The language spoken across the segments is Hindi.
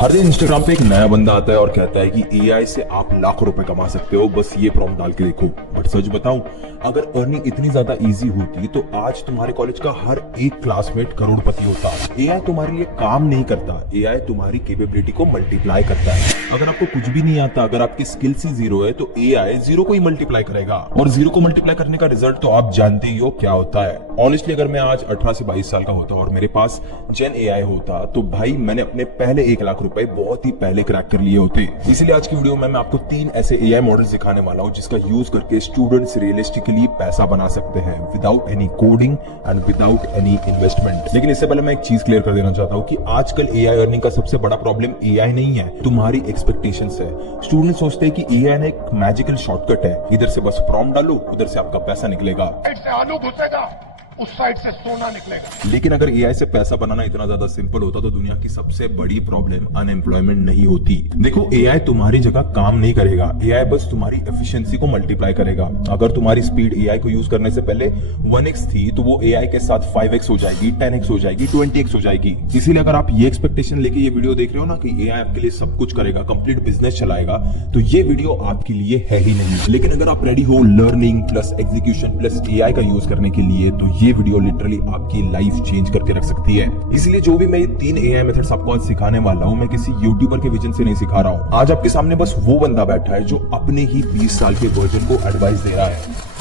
हर दिन इंस्टाग्राम पे एक नया बंदा आता है और कहता है कि एआई से आप लाखों रुपए कमा सकते हो, बस ये प्रॉम्प्ट डाल के देखो। बट सच बताऊं, अगर अर्निंग इतनी ज्यादा इजी होती तो आज तुम्हारे कॉलेज का हर एक क्लासमेट करोड़पति होता। एआई तुम्हारे लिए काम नहीं करता, एआई तुम्हारी कैपेबिलिटी को मल्टीप्लाई करता है। अगर आपको कुछ भी नहीं आता, अगर आपकी स्किल्स ही जीरो है, तो एआई जीरो को ही मल्टीप्लाई करेगा। और जीरो को मल्टीप्लाई करने का रिजल्ट तो आप जानते ही हो क्या होता है। ऑनेस्टली अगर मैं आज 18 से 22 साल का होता और मेरे पास जेन एआई होता, तो भाई मैंने अपने पहले 1 लाख रुपए बहुत ही पहले क्रैक कर लिए होते। इसलिए आज की वीडियो में मैं आपको 3 ऐसे एआई मॉडल्स दिखाने वाला हूं जिसका यूज करके स्टूडेंट्स रियलिस्टिकली पैसा बना सकते हैं without any coding and without any investment. लेकिन इससे पहले मैं एक चीज क्लियर कर देना चाहता हूं कि आजकल एआई अर्निंग का सबसे बड़ा प्रॉब्लम एआई नहीं है, तुम्हारी एक्सपेक्टेशंस है। स्टूडेंट सोचते हैं कि एआई ना एक मैजिकल शॉर्टकट है, इधर से बस प्रॉम्प्ट डालो, उधर से आपका पैसा निकलेगा, आलू घुसेगा उस साइड से सोना निकलेगा। लेकिन अगर एआई से पैसा बनाना इतना ज्यादा सिंपल होता तो दुनिया की सबसे बड़ी प्रॉब्लम अनएम्प्लॉयमेंट नहीं होती। देखो, एआई तुम्हारी जगह काम नहीं करेगा, एआई बस तुम्हारी एफिशिएंसी को मल्टीप्लाई करेगा। अगर तुम्हारी स्पीड एआई को यूज करने से पहले 1x थी, तो वो एआई के साथ 5x हो जाएगी, 10x हो जाएगी, 20x हो जाएगी। इसीलिए अगर आप ये एक्सपेक्टेशन लेके ये वीडियो देख रहे हो ना कि एआई आपके लिए सब कुछ करेगा, कंप्लीट बिजनेस चलाएगा, तो ये वीडियो आपके लिए है ही नहीं। लेकिन अगर आप रेडी हो learning plus execution plus AI का यूज करने के लिए, तो ये वीडियो लिटरली आपकी लाइफ चेंज करके रख सकती है। इसलिए जो भी मैं ये 3 एआई मेथड्स आपको आज सिखाने वाला हूं, मैं किसी यूट्यूबर के विजन से नहीं सिखा रहा हूं। आज आपके सामने बस वो बंदा बैठा है जो अपने ही 20 साल के वर्जन को एडवाइस दे रहा है।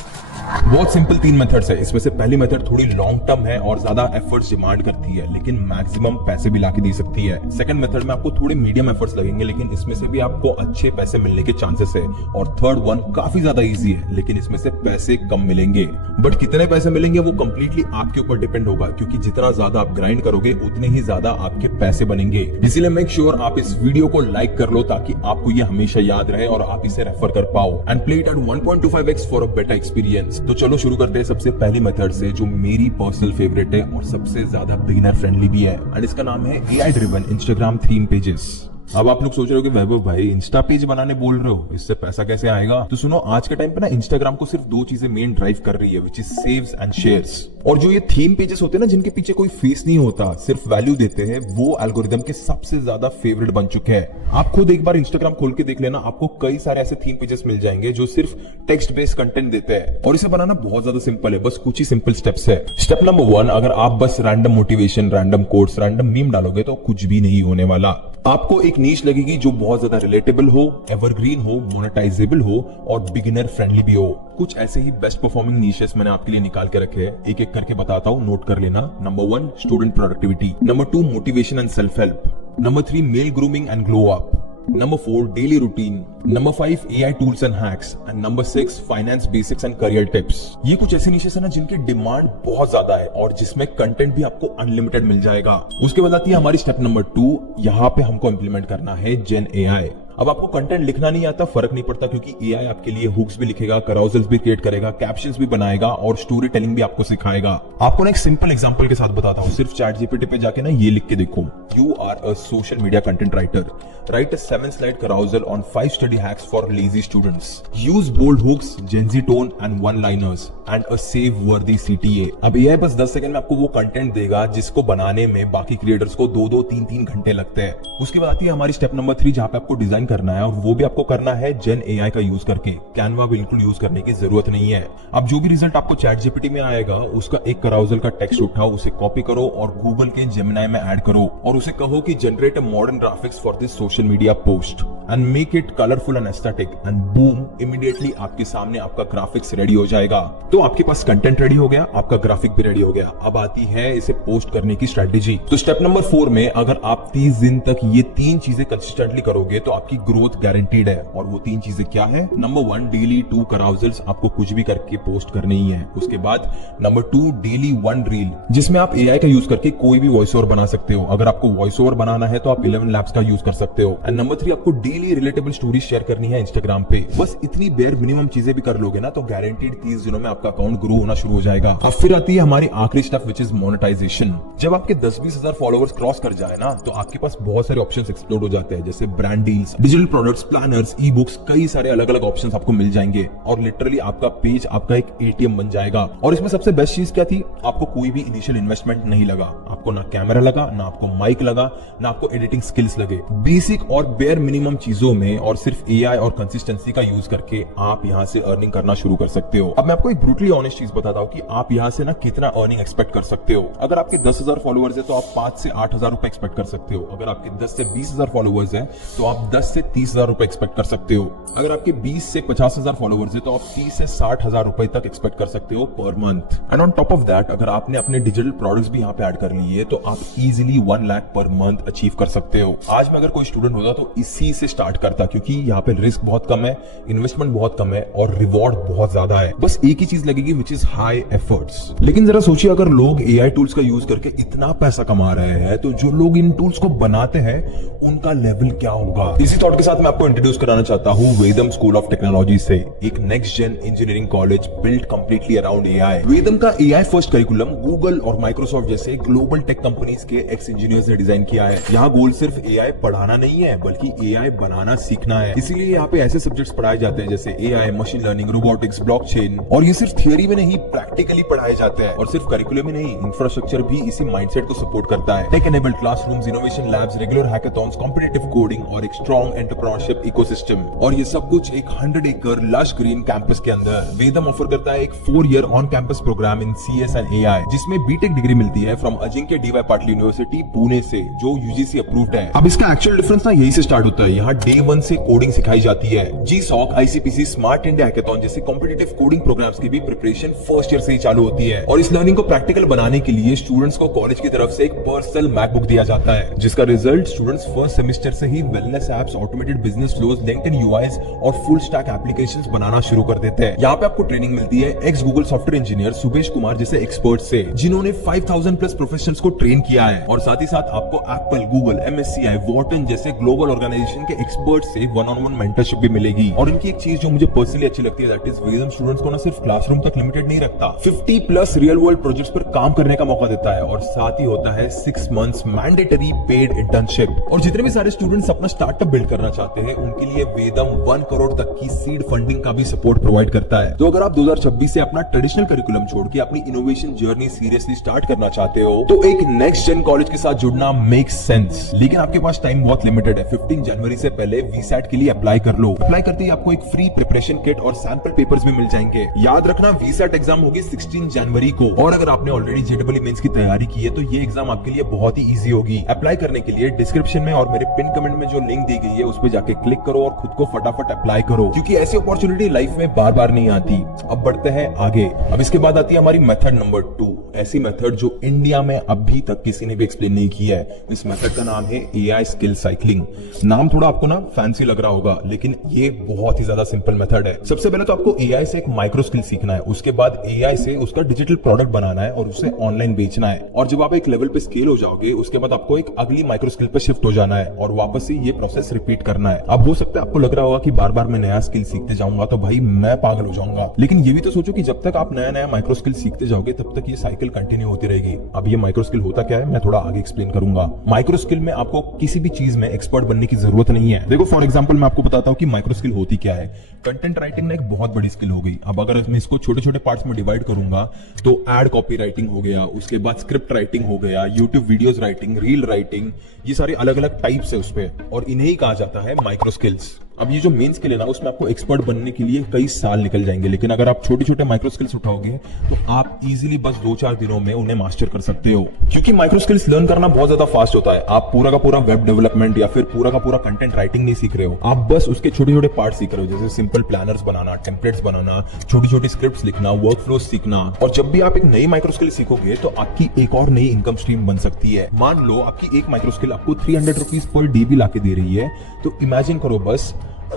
बहुत सिंपल 3 मेथड्स है। इसमें से पहली मेथड थोड़ी लॉन्ग टर्म है और ज्यादा एफर्ट्स डिमांड करती है, लेकिन मैक्सिमम पैसे भी लाके दे सकती है। सेकंड मेथड में आपको थोड़े मीडियम एफर्ट्स लगेंगे, लेकिन इसमें से भी आपको अच्छे पैसे मिलने के चांसेस है। और थर्ड वन काफी ज्यादा इजी है, लेकिन इसमें से पैसे कम मिलेंगे। बट कितने पैसे मिलेंगे वो कंप्लीटली आपके ऊपर डिपेंड होगा, क्योंकि जितना ज्यादा आप ग्राइंड करोगे उतने ही ज्यादा आपके पैसे बनेंगे। इसीलिए मेक श्योर आप इस वीडियो को लाइक कर लो ताकि आपको ये हमेशा याद रहे और आप इसे रेफर कर पाओ and play it at 1.25x for a better experience. तो चलो शुरू करते हैं सबसे पहली मेथड से, जो मेरी पर्सनल फेवरेट है और सबसे ज्यादा बिगिनर फ्रेंडली भी है, एंड इसका नाम है AI driven Instagram theme pages. अब आप लोग सोच रहे हो कि वैभव भाई इंस्टा पेज बनाने बोल रहे हो, इससे पैसा कैसे आएगा? तो सुनो, आज के टाइम पे ना इंस्टाग्राम को सिर्फ 2 चीजें मेन ड्राइव कर रही है, which is saves and shares. और जो ये थीम पेजेस होते हैं ना, जिनके पीछे कोई फेस नहीं होता, सिर्फ वैल्यू देते हैं, वो एल्गोरिदम के सबसे ज्यादा फेवरेट बन चुके हैं। आप खुद एक बार इंस्टाग्राम खोल के देख लेना, आपको कई सारे ऐसे थीम पेजेस मिल जाएंगे जो सिर्फ टेक्स्ट बेस्ड कंटेंट देते हैं। और इसे बनाना बहुत ज्यादा सिंपल है, बस कुछ ही सिंपल स्टेप्स है। स्टेप नंबर 1, अगर आप बस random motivation, random quotes, random meme डालोगे तो कुछ भी नहीं होने वाला। आपको एक नीश लगेगी जो बहुत ज्यादा रिलेटेबल हो, एवरग्रीन हो, मोनेटाइजेबल हो और बिगिनर फ्रेंडली भी हो। कुछ ऐसे ही बेस्ट परफॉर्मिंग नीशेस मैंने आपके लिए निकाल के रखे हैं, एक एक करके बताता हूं, नोट कर लेना। Number 1 student productivity, number 2 motivation and self help, number 3 male grooming and glow up, number 4 daily routine, number 5 AI tools and hacks and number 6 finance basics and career tips. ये कुछ ऐसे निशेस है ना जिनकी डिमांड बहुत ज्यादा है और जिसमें कंटेंट भी आपको अनलिमिटेड मिल जाएगा। उसके बाद आती है हमारी स्टेप नंबर 2, यहाँ पे हमको इंप्लीमेंट करना है जेन एआई। अब आपको कंटेंट लिखना नहीं आता, फर्क नहीं पड़ता, क्योंकि एआई आपके लिए हुक्स भी लिखेगा, कराउजल्स भी क्रिएट करेगा, कैप्शंस भी बनाएगा और स्टोरी टेलिंग भी आपको सिखाएगा। आपको ना एक सिंपल एग्जांपल के साथ बताता हूं, सिर्फ चैट जीपीटी पे जाके ना ये लिख के देखो, you are a social media content writer, write a 7 slide carousel on 5 study hacks for lazy students, use bold hooks, Gen Z tone and one liners and a save worthy CTA। अब एआई बस 10 सेकंड में आपको वो कंटेंट देगा जिसको बनाने में बाकी क्रिएटर्स को 2-2, 3-3 घंटे लगते हैं। उसके बाद आती है हमारी स्टेप नंबर 3, जहां पे आपको डिजाइन करना है, और वो भी आपको करना है जेन एआई का यूज करके। कैनवा बिल्कुल यूज करने की जरूरत नहीं है। अब जो भी रिजल्ट आपको चैट जीपीटी में आएगा, उसका एक कराउजल का टेक्स्ट उठाओ, उसे कॉपी करो और गूगल के जेमिनी में ऐड करो और उसे कहो कि generate a modern graphics for this social media post and make it colourful and aesthetic, and boom, immediately आपके सामने आपका ग्राफिक्स रेडी हो जाएगा। तो आपके पास कंटेंट रेडी हो गया, आपका ग्राफिक भी रेडी हो गया। अब आती है इसे पोस्ट करने की स्ट्रेटेजी। तो स्टेप नंबर 4 में अगर आप 30 दिन तक ये 3 चीजें कंसिस्टेंटली करोगे तो आपकी ग्रोथ गारंटीड है। और वो 3 चीजें क्या है? नंबर 1 डेली 2 कराउजल्स, आपको कुछ भी करके पोस्ट करने ही है। उसके बाद नंबर 2 डेली 1 रील, जिसमें आप एआई का यूज करके कोई भी वॉइस ओवर बना सकते हो। अगर आपको वॉइस ओवर बनाना है तो आप 11 लैब्स का यूज कर सकते हो। एंड नंबर 3 आपको डेली रिलेटेबल स्टोरी शेयर करनी है इंस्टाग्राम पे। बस इतनी बेयर मिनिमम चीजें भी कर लोगे ना, तो गारंटीड 30 दिनों में आपका अकाउंट ग्रो होना शुरू हो जाएगा। अब फिर आती है हमारी आखिरी स्टेप, विच इज मोनेटाइजेशन। जब आपके 10-20 हजार फॉलोअर्स क्रॉस कर जाए ना, तो आपके पास बहुत सारे ऑप्शंस एक्सप्लोर हो जाते हैं, जैसे brand deals, digital products, planners, e books, कई सारे अलग अलग ऑप्शंस आपको मिल जाएंगे और लिटरली आपका पेज आपका एक एटीएम बन जाएगा। और इसमें सबसे बेस्ट चीज क्या थी? आपको कोई भी इनिशियल इन्वेस्टमेंट नहीं लगा, आपको ना कैमरा लगा, ना आपको माइक लगा, ना आपको एडिटिंग स्किल्स लगे। बेसिक और बेयर मिनिमम चीजों में और सिर्फ एआई और कंसिस्टेंसी का यूज करके आप यहाँ से अर्निंग करना शुरू कर सकते हो। अब मैं आपको एक ब्रूटली ऑनेस्ट चीज बताता हूँ कि आप यहाँ से ना कितना अर्निंग एक्सपेक्ट कर सकते हो। अगर आपके 10,000 फॉलोअर्स है तो आप 5 से 8,000 रुपए एक्सपेक्ट कर सकते हो। अगर आपके 10 से 20,000 फॉलोअर्स है तो आप 10 से 30,000 रुपए एक्सपेक्ट कर सकते हो। अगर आपके 20 से 50,000 फॉलोअर्स है तो आप 30 से 60,000 रुपए तक एक्सपेक्ट कर सकते हो per month. And on top of that, अगर आपने अपने डिजिटल प्रोडक्ट्स भी यहाँ पे ऐड कर लिए तो आप easily 1 lakh per month achieve कर सकते हो। आज में अगर कोई स्टूडेंट होता तो इसी से स्टार्ट करता, क्योंकि यहाँ पे रिस्क बहुत कम है, इन्वेस्टमेंट बहुत कम है और रिवॉर्ड बहुत ज्यादा है। बस एक ही चीज लगेगी, विच इज हाई एफर्ट्स। लेकिन जरा सोचिए, अगर लोग एआई टूल्स का यूज करके इतना पैसा कमा रहे हैं तो जो लोग इन टूल्स को बनाते हैं उनका लेवल क्या होगा। इसी थॉट के साथ मैं आपको इंट्रोड्यूस कराना चाहता हूँ वेदम स्कूल ऑफ टेक्नोलॉजी से, एक next gen engineering college build completely around AI. Vedam का एआई फर्स्ट करिकुलम गूगल और माइक्रोसॉफ्ट जैसे ग्लोबल टेक कंपनीज के एक्स इंजीनियर्स ने डिजाइन किया है। यहाँ गोल सिर्फ एआई पढ़ाना नहीं है बल्कि एआई बनाना सीखना है। इसीलिए यहाँ पे ऐसे सब्जेक्ट्स पढ़ाए जाते हैं जैसे AI, machine learning, robotics, blockchain. और ये सिर्फ थियरी में नहीं, प्रैक्टिकली पढ़ाए जाते हैं। और सिर्फ करिकुलम में नहीं, इंफ्रास्ट्रक्चर भी इसी माइंडसेट को सपोर्ट करता है। Tech enabled classrooms, innovation labs, regular hackathons, competitive coding और एक स्ट्रॉन्ग एंटरप्रेन्योरशिप इकोसिस्टम। और ये सब कुछ एक 100 एकड़ लश ग्रीन कैंपस के अंदर। वेदम ऑफर करता है एक 4 year on campus program in CS and AI, जिसमें बीटेक डिग्री मिलती है from Ajinkya DY Patil university Pune से, जो यूजीसी अप्रूव्ड है। अब इसका एक्चुअल डिफरेंस ना यही से स्टार्ट होता है। यहाँ डे 1 से कोडिंग सिखाई जाती है। जीसॉक, आईसीपीसी, स्मार्ट इंडिया हैकाथॉन जैसे कॉम्पिटिटिव कोडिंग प्रोग्राम्स की भी प्रिपरेशन फर्स्ट ईयर से ही चालू होती है। और इस लर्निंग को प्रैक्टिकल बनाने के लिए स्टूडेंट्स को कॉलेज की तरफ से एक पर्सनल मैकबुक दिया जाता है, जिसका रिजल्ट स्टूडेंट्स फर्स्ट सेमेस्टर से ही wellness apps, automated business flows, LinkedIn UIs और फुल स्टैक एप्लीकेशंस बनाना शुरू कर देते हैं। यहाँ पे आपको ट्रेनिंग मिलती है x Google software engineer Subesh Kumar जैसे एक्सपर्ट से, जिन्होंने 5,000 प्लस प्रोफेशनल्स को ट्रेन किया है। और साथ ही साथ आपको एप्पल, गूगल, एमएससीआई, वॉर्टन जैसे ग्लोबल ऑर्गेनाइजेशन के एक्सपर्ट से 1-on-1 मेंटरशिप भी मिलेगी। और इनकी एक चीज जो मुझे पर्सनली अच्छी लगती है, दैट इज वेदम स्टूडेंट्स को ना सिर्फ क्लासरूम तक लिमिटेड नहीं रखता, 50 प्लस रियल वर्ल्ड प्रोजेक्ट्स पर काम करने का मौका देता है। और साथ ही होता है 6 मंथ्स मैंडेटरी पेड इंटर्नशिप। और जितने भी सारे स्टूडेंट्स अपना स्टार्टअप बिल्ड करना चाहते हैं उनके लिए वेदम 1 करोड़ तक की सीड फंडिंग का भी सपोर्ट प्रोवाइड करता है। तो अगर आप 2026 से अपना ट्रेडिशनल करिकुलम छोड़ के अपनी इनोवेशन जर्नी सीरियसली स्टार्ट करना चाहते हो तो एक नेक्स्ट जेन कॉलेज के साथ जुड़ना मेक्स सेंस। लेकिन आपके पास टाइम बहुत लिमिटेड है। 15 जनवरी से पहले वीसैट के लिए अप्लाई कर लो। अप्लाई करते ही आपको एक फ्री प्रिपरेशन किट और सैंपल पेपर्स भी मिल जाएंगे। याद रखना, वीसैट एग्जाम होगी 16 जनवरी को। और अगर आपने ऑलरेडी जेईई मेंस की तैयारी की है तो ये एग्जाम आपके लिए बहुत ही इजी होगी। अप्लाई करने के लिए डिस्क्रिप्शन में और मेरे पिन कमेंट में जो लिंक दी गई है उस पर जाके क्लिक करो और खुद को फटाफट अप्लाई करो, क्योंकि ऐसी अपॉर्चुनिटी लाइफ में बार बार नहीं आती। अब बढ़ते हैं आगे। अब इसके बाद आती है हमारी मेथड नंबर 2, ऐसी मेथड जो इंडिया में अभी तक किसी ने भी एक्सप्लेन नहीं किया है। इस मेथड का नाम है एआई स्किल साइक्लिंग। नाम थोड़ा आपको ना फैंसी लग रहा होगा, लेकिन ये बहुत ही ज्यादा सिंपल मेथड है। सबसे पहले तो आपको एआई से एक माइक्रो स्किल सीखना है, उसके बाद एआई से उसका डिजिटल प्रोडक्ट बनाना है और उसे ऑनलाइन बेचना है। और जब आप एक लेवल पे स्केल हो जाओगे उसके बाद आपको एक अगली माइक्रो स्किल पे शिफ्ट हो जाना है और वापस से ये प्रोसेस रिपीट करना है। अब हो सकता है आपको लग रहा होगा कि बार बार मैं नया स्किल सीखते जाऊंगा तो भाई मैं पागल हो जाऊंगा, लेकिन ये भी तो सोचो कि जब तक आप नया नया माइक्रो स्किल सीखते जाओगे तब तक ये साइकिल कंटिन्यू होती रहेगी। अब ये माइक्रो स्किल होता क्या है मैं थोड़ा आगे एक्सप्लेन करूंगा। माइक्रो स्किल में आपको किसी भी चीज में एक्सपर्ट बनने की जरूरत नहीं है। देखो फॉर एग्जांपल मैं आपको बताता हूं कि माइक्रो स्किल होती क्या है। कंटेंट राइटिंग ना एक बहुत बड़ी स्किल हो गई। अब अगर मैं इसको छोटे छोटे पार्ट्स में डिवाइड करूंगा तो एड कॉपी राइटिंग हो गया, उसके बाद स्क्रिप्ट राइटिंग हो गया, YouTube videos writing, reel writing, ये सारे अलग अलग टाइप्स है उसपे, और इन्हें ही कहा जाता है माइक्रो स्किल्स। अब ये जो मेन स्किल है ना उसमें आपको एक्सपर्ट बनने के लिए कई साल निकल जाएंगे, लेकिन अगर आप छोटे छोटे माइक्रो स्किल्स उठाओगे तो आप इजीली बस 2-4 दिनों में उन्हें मास्टर कर सकते हो। क्योंकि माइक्रो स्किल्स लर्न करना बहुत ज्यादा फास्ट होता है। आप पूरा का पूरा वेब डेवलपमेंट या फिर पूरा का पूरा कंटेंट राइटिंग नहीं सीख रहे हो, आप बस उसके छोटे छोटे पार्ट सीख रहे हो, जैसे सिंपल प्लानर्स बनाना, टेम्पलेट्स बनाना, छोटी छोटी स्क्रिप्ट्स लिखना, वर्क फ्लो सीखना। और जब भी आप एक नई माइक्रो स्किल सीखोगे तो आपकी एक और नई इनकम स्ट्रीम बन सकती है। मान लो आपकी एक माइक्रो स्किल आपको 300 रुपीज पर डे भी लाके दे रही है, तो इमेजिन करो बस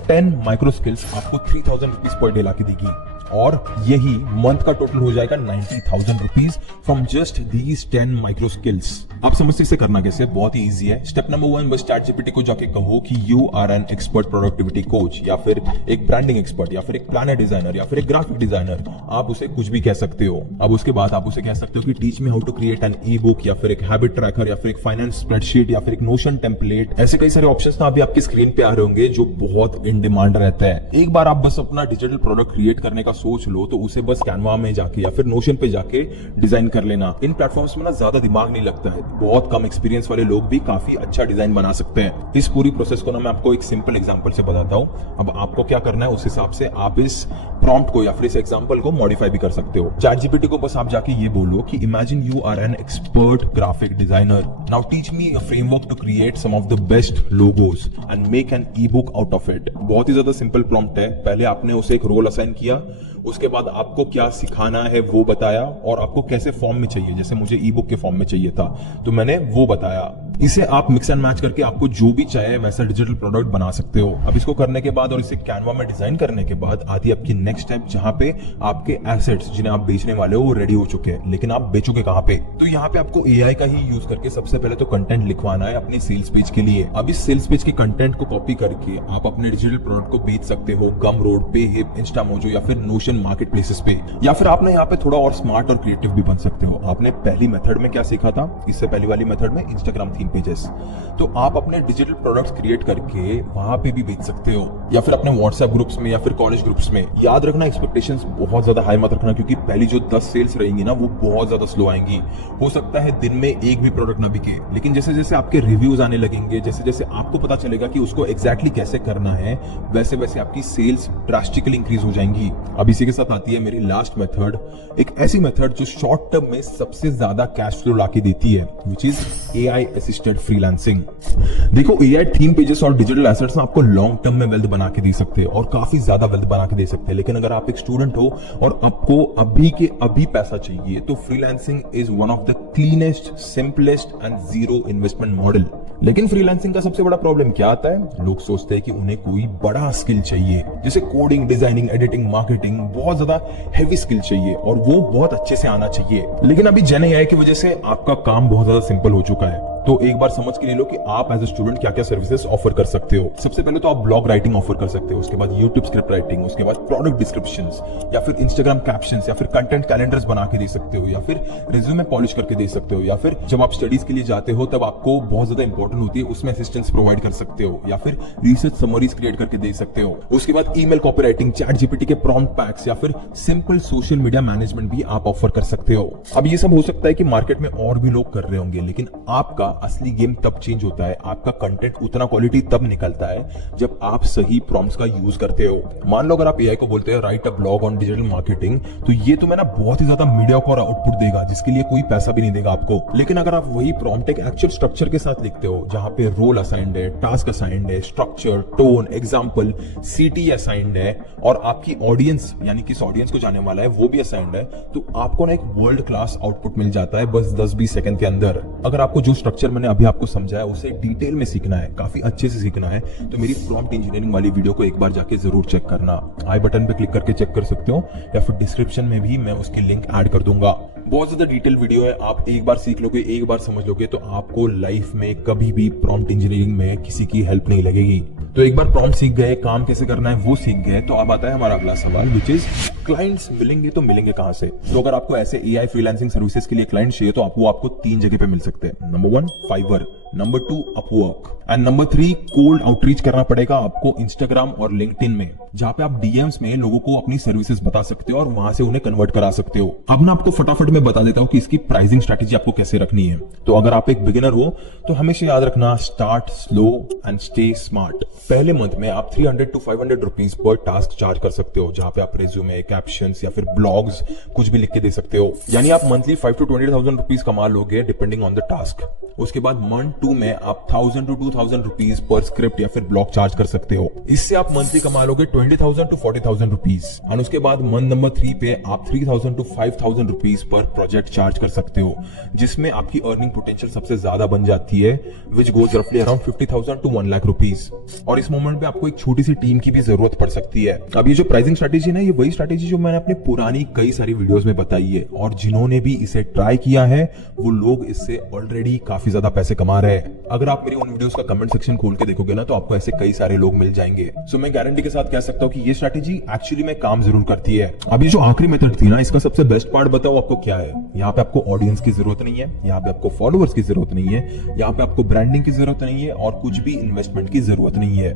10 माइक्रो स्किल्स आपको 3,000 रुपीज पर डे लाके देगी, और यही मंथ का टोटल हो जाएगा 90,000 rupees from just these 10 micro skills. आप समझते से करना कैसे, बहुत ही इजी है। स्टेप नंबर 1, बस चैटजीपीटी को जाके कहो कि you are an expert productivity coach, या फिर एक ब्रांडिंग एक्सपर्ट, या फिर एक प्लानर डिजाइनर, या फिर एक ग्राफिक डिजाइनर। आप उसे कुछ भी कह सकते हो। अब उसके बाद आप उसे कह सकते हो कि teach me how to create an e book, या फिर एक हैबिट ट्रैकर, या फिर एक फाइनेंस स्प्रेडशीट, या फिर एक नोशन टेम्पलेट। ऐसे कई सारे ऑप्शंस ना अभी आपकी स्क्रीन पे आ रहे होंगे जो बहुत इन डिमांड रहता है। एक बार आप बस अपना डिजिटल प्रोडक्ट क्रिएट करने का सोच लो तो उसे बस कैनवा में जाके या फिर नोशन पे जाके डिजाइन कर लेना। इन प्लेटफॉर्म्स में ना ज्यादा दिमाग नहीं लगता है, बहुत कम एक्सपीरियंस वाले लोग भी काफी अच्छा डिजाइन बना सकते हैं। इस पूरी प्रोसेस को ना मैं आपको एक सिंपल एग्जांपल से बताता हूँ। अब आपको क्या करना है, उस हिसाब से आप इस प्रॉम्प्ट को या फिर इस एग्जांपल को मॉडिफाई भी कर सकते हो। ChatGPT को बस आप जाके ये बोलो कि imagine you are an expert graphic designer, now teach me a framework to create some of the best logos and make an e book out of it. बहुत ही ज्यादा सिंपल प्रॉम्प्ट है। पहले आपने उसे एक रोल असाइन किया, उसके बाद आपको क्या सिखाना है वो बताया, और आपको कैसे फॉर्म में चाहिए, जैसे मुझे ई बुक के फॉर्म में चाहिए था तो मैंने वो बताया। इसे आप मिक्स एंड मैच करके आपको जो भी चाहिए वैसा डिजिटल प्रोडक्ट बना सकते हो। अब इसको करने के बाद और इसे कैनवा में डिजाइन करने के बाद आती है आपकी नेक्स्ट स्टेप, जहां पे आपके एसेट्स जिन्हें आप बेचने वाले हो वो रेडी हो चुके हैं। लेकिन आप बेचोगे कहां पे? तो यहाँ पे आपको एआई का ही यूज करके सबसे पहले तो कंटेंट लिखवाना है अपनी सेल्स पेज के लिए। अब इस सेल्स पेज के कंटेंट को कॉपी करके आप अपने डिजिटल प्रोडक्ट को बेच सकते हो गम रोड पे, हिप, इंस्टामोजो या फिर नोशन मार्केट प्लेसेस पे। या फिर आपने यहाँ पे थोड़ा और स्मार्ट और क्रिएटिव भी बन सकते हो। आपने पहली मेथड में क्या सीखा था, इससे पहली वाली मेथड में इंस्टाग्राम थीम पेजेस, तो आप अपने डिजिटल प्रोडक्ट्स क्रिएट करके वहां पे भी बेच सकते हो, या फिर अपने व्हाट्सएप ग्रुप्स में या फिर कॉलेज ग्रुप्स में। याद रखना एक्सपेक्टेशंस बहुत ज्यादा हाई मत रखना, क्योंकि पहली जो 10 सेल्स रहेंगी ना वो बहुत ज्यादा स्लो आएंगी। हो सकता है दिन में एक भी प्रोडक्ट ना बिके, लेकिन जैसे जैसे आपके रिव्यूज आने लगेंगे, जैसे जैसे आपको पता चलेगा कि उसको एग्जैक्टली कैसे करना है, वैसे वैसे आपकी सेल्स ड्रास्टिकली इंक्रीज हो जाएंगी। अब इसी के साथ आती है मेरी लास्ट मेथड, एक ऐसी मेथड जो शॉर्ट टर्म में सबसे ज्यादा कैश फ्लो लाके देती है, which is AI assisted freelancing. देखो, एआई थीम पेजेस और डिजिटल एसेट्स ना आपको लॉन्ग टर्म में वेल्थ बना के दे सकते हैं और काफी ज्यादा वेल्थ बना के दे सकते हैं। लेकिन अगर आप एक स्टूडेंट हो और आपको अभी के अभी पैसा चाहिए, तो freelancing is one of the cleanest, simplest and zero investment model. लेकिन फ्रीलांसिंग का सबसे बड़ा प्रॉब्लम क्या आता है, लोग सोचते हैं कि उन्हें कोई बड़ा स्किल चाहिए, जैसे कोडिंग, डिजाइनिंग, एडिटिंग, मार्केटिंग, बहुत ज्यादा हेवी स्किल चाहिए और वो बहुत अच्छे से आना चाहिए। लेकिन अभी जेन एआई की वजह से आपका काम बहुत ज्यादा सिंपल हो चुका है। तो एक बार समझ के ले लो कि आप एज ए स्टूडेंट क्या क्या सर्विसेज ऑफर कर सकते हो। सबसे पहले तो आप ब्लॉग राइटिंग ऑफर कर सकते हो, उसके बाद यूट्यूब स्क्रिप्ट राइटिंग, उसके बाद प्रोडक्ट डिस्क्रिप्शंस, या फिर इंस्टाग्राम कैप्शंस, या फिर कंटेंट कैलेंडर्स बना के दे सकते हो, या फिर रिज्यूमे पॉलिश करके दे सकते हो, या फिर जब आप स्टडीज के लिए जाते हो तब आपको बहुत ज्यादा इंपॉर्टेंट होती है उसमें असिस्टेंस प्रोवाइड कर सकते हो, या फिर रिसर्च समरीज क्रिएट करके दे सकते हो। उसके बाद ईमेल कॉपीराइटिंग, ChatGPT के प्रॉम्प्ट पैक्स, या फिर सिंपल सोशल मीडिया मैनेजमेंट भी आप ऑफर कर सकते हो। अब ये सब हो सकता है कि मार्केट में और भी लोग कर रहे होंगे, लेकिन आपका असली गेम तब चेंज होता है, आपका कंटेंट उतना क्वालिटी तब निकलता है जब आप सही प्रॉम्प्ट्स का यूज करते हो। मान लो अगर आप एआई को बोलते हैं right a blog on digital marketing, तो ये तुम्हें ना बहुत ही ज्यादा मीडियोकर आउटपुट देगा, जिसके लिए कोई पैसा भी नहीं देगा आपको। लेकिन अगर आप वही प्रॉम्प्ट एक एक्चुअल स्ट्रक्चर के साथ लिखते हो, जहां पे रोल असाइंड है, टास्क असाइंड है, स्ट्रक्चर, टोन, एग्जांपल, सीटी असाइंड है, और आपकी ऑडियंस यानी किस ऑडियंस को जाने वाला है वो भी असाइंड है, तो आपको ना एक वर्ल्ड क्लास आउटपुट मिल जाता है बस 10-20 सेकंड के अंदर। अगर आपको जो स्ट्रक्चर मैंने अभी आपको समझा है उसे डिटेल में सीखना है, काफी अच्छे से सीखना है, तो मेरी प्रॉम्प्ट इंजीनियरिंग वाली वीडियो को एक बार जाके जरूर चेक करना। आई बटन पे क्लिक करके चेक कर सकते हो, या फिर डिस्क्रिप्शन में भी मैं उसकी लिंक ऐड कर दूंगा। बहुत ज्यादा डिटेल वीडियो है, आप एक बार सीख लोगे, एक बार समझ लोगे, तो आपको लाइफ में कभी भी प्रॉम्प्ट इंजीनियरिंग में किसी की हेल्प नहीं लगेगी। तो एक बार प्रॉम्प्ट सीख गए, काम कैसे करना है वो सीख गए, तो अब आता है हमारा अगला सवाल, विच इज क्लाइंट्स मिलेंगे तो मिलेंगे कहां से। तो अगर आपको ऐसे एआई फ्रीलांसिंग सर्विसेज के लिए क्लाइंट चाहिए, तो आपको 3 जगह पे मिल सकते हैं। Number 1 Fiverr, number 2 Upwork, and number 3 cold outreach करना पड़ेगा आपको इंस्टाग्राम और लिंक्डइन में, जहां पे आप डीएम्स में लोगों को अपनी सर्विसेज बता सकते हो और वहां से उन्हें कन्वर्ट करा सकते हो। अब ना आपको फटाफट में बता देता हूं कि इसकी प्राइसिंग स्ट्रैटेजी आपको कैसे रखनी है। तो अगर आप एक बिगिनर हो तो हमेशा याद रखना, start slow and stay smart. पहले मंथ में आप 300 to 500 rupees per task charge कर सकते हो, जहां पे आप रिज्यूमे, कैप्शंस या फिर ब्लॉग्स कुछ भी लिख के दे सकते हो। यानी आप मंथली 5 to 20,000 रुपीज कमा लोगे डिपेंडिंग ऑन द टास्क। उसके बाद मंथ 2 में आप 1,000 to 2,000 रुपीज पर स्क्रिप्ट या फिर ब्लॉग चार्ज कर सकते हो। इससे आप मंथली कमा लोगे 20,000 to 40,000 रुपीज। और उसके बाद मंथ नंबर 3 पे आप 3,000 to 5,000 rupees per project charge कर सकते हो, जिसमें आपकी अर्निंग पोटेंशियल सबसे ज्यादा बन जाती है, विच गोज रफली अराउंड 50,000 to 1 लाख रुपीज। और इस मोमेंट पे आपको एक छोटी सी टीम की भी जरूरत पड़ सकती है। अब ये जो प्राइसिंग स्ट्रैटेजी है, ये वही स्ट्रैटेजी जो मैंने अपने पुरानी कई सारी वीडियोस में बताई है, और जिन्होंने भी इसे ट्राई किया है वो लोग इससे ऑलरेडी काफी ज्यादा पैसे कमा रहे है। अगर आप मेरी उन वीडियोस का कमेंट सेक्शन खोल के देखोगे ना तो आपको ऐसे कई सारे लोग मिल जाएंगे। सो मैं गारंटी के साथ कह सकता हूँ कि ये स्ट्रैटेजी एक्चुअली में काम जरूर करती है। अब ये जो आखिरी मेथड थी ना, इसका सबसे बेस्ट पार्ट बताओ आपको क्या है। यहाँ पे आपको ऑडियंस की जरूरत नहीं है, यहाँ पे आपको फॉलोअर्स की जरूरत नहीं है, यहाँ पे आपको ब्रांडिंग की जरूरत नहीं है और कुछ भी इन्वेस्टमेंट की जरूरत नहीं है।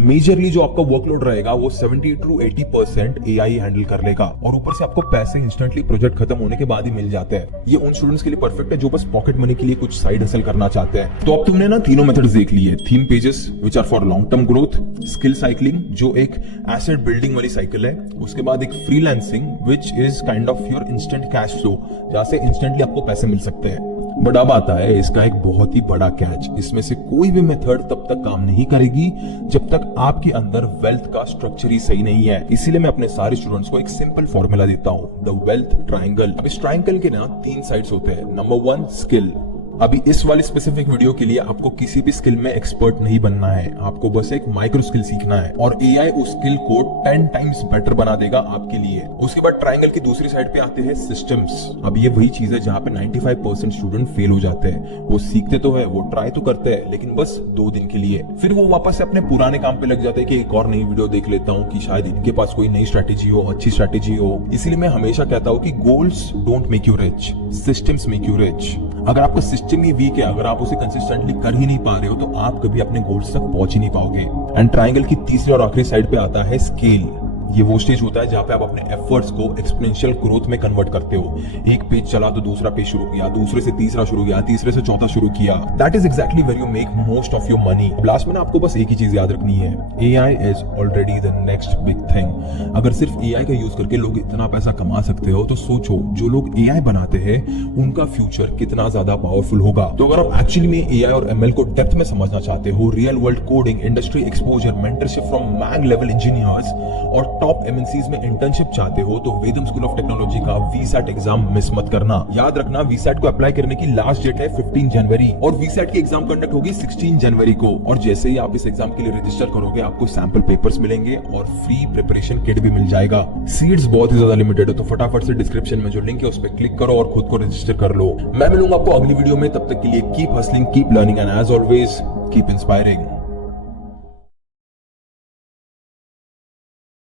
मेजरली जो आपका वर्कलोड रहेगा वो 70 to 80% एआई हैंडल कर लेगा और ऊपर से आपको पैसे इंस्टेंटली प्रोजेक्ट खत्म होने के बाद ही मिल जाते हैं। ये उन स्टूडेंट्स के लिए परफेक्ट है जो बस पॉकेट मनी के लिए कुछ साइड हसल करना चाहते हैं। तो अब तुमने ना तीनों मेथड्स देख लिए। Theme pages which are for long term growth, skill cycling जो एक एसेट बिल्डिंग वाली साइकिल है, उसके बाद एक freelancing which is kind of your instant cash flow जहां से इंस्टेंटली आपको पैसे मिल सकते हैं। बट अब आता है इसका एक बहुत ही बड़ा कैच। इसमें से कोई भी मेथड तब तक काम नहीं करेगी जब तक आपके अंदर वेल्थ का स्ट्रक्चर ही सही नहीं है। इसीलिए मैं अपने सारे स्टूडेंट्स को एक सिंपल फॉर्मूला देता हूं, द वेल्थ ट्रायंगल। अब इस ट्रायंगल के ना 3 साइड्स होते हैं। Number 1 skill. अभी इस वाली स्पेसिफिक वीडियो के लिए आपको किसी भी स्किल में एक्सपर्ट नहीं बनना है, आपको बस एक माइक्रो स्किल सीखना है और एआई उस स्किल को 10 टाइम्स बेटर बना देगा आपके लिए। उसके बाद ट्रायंगल की दूसरी साइड पे आते हैं सिस्टम्स। अब ये वही चीज है जहां पे 95% स्टूडेंट फेल हो जाते हैं। वो सीखते तो है, वो ट्राई तो करते हैं, लेकिन बस 2 दिन के लिए, फिर वो वापस से अपने पुराने काम पे लग जाते हैं कि एक और नई वीडियो देख लेता हूँ कि शायद इनके पास कोई नई स्ट्रैटेजी हो, अच्छी स्ट्रैटेजी हो। इसीलिए मैं हमेशा कहता हूँ कि goals don't make you rich, systems make you rich. अगर आपका सिस्टम ही वीक है, अगर आप उसे कंसिस्टेंटली कर ही नहीं पा रहे हो तो आप कभी अपने गोल्स तक पहुंच ही नहीं पाओगे। एंड ट्रायंगल की तीसरी और आखिरी साइड पे आता है स्केल। ये वो स्टेज होता है जहां पे आप अपने एफर्ट्स को एक्सपोनेंशियल ग्रोथ में कन्वर्ट करते हो। एक पेज चला तो दूसरा पेज शुरू किया, दूसरे से तीसरा शुरू किया, तीसरे से चौथा शुरू किया। That is exactly where you make most of your money. Last में ना आपको बस एक ही चीज याद रखनी है, AI is already the next big thing. अगर सिर्फ एआई का यूज करके लोग इतना पैसा कमा सकते हो तो सोचो जो लोग एआई बनाते हैं उनका फ्यूचर कितना ज्यादा पावरफुल होगा। तो अगर आप एक्चुअली में एआई और एमएल को डेप्थ में समझना चाहते हो, real world coding, industry exposure, mentorship from MAANG level engineers और टॉप एमएनसीज में इंटर्नशिप चाहते हो तो वेदम स्कूल ऑफ टेक्नोलॉजी का वीसैट एग्जाम मिस मत करना। याद रखना वीसैट को अप्लाई करने की लास्ट डेट है 15 जनवरी और वीसैट की एग्जाम कंडक्ट होगी 16 जनवरी को। और जैसे ही आप इस एग्जाम के लिए रजिस्टर करोगे आपको सैंपल पेपर्स मिलेंगे और फ्री प्रिपरेशन किट भी मिल जाएगा। सीट्स बहुत ही ज्यादा लिमिटेड है तो फटाफट से डिस्क्रिप्शन में जो लिंक है उस पर क्लिक करो और खुद को रजिस्टर कर लो। मैं मिलूंगा आपको अगली वीडियो में, तब तक के लिए keep hustling, keep learning and as always keep inspiring.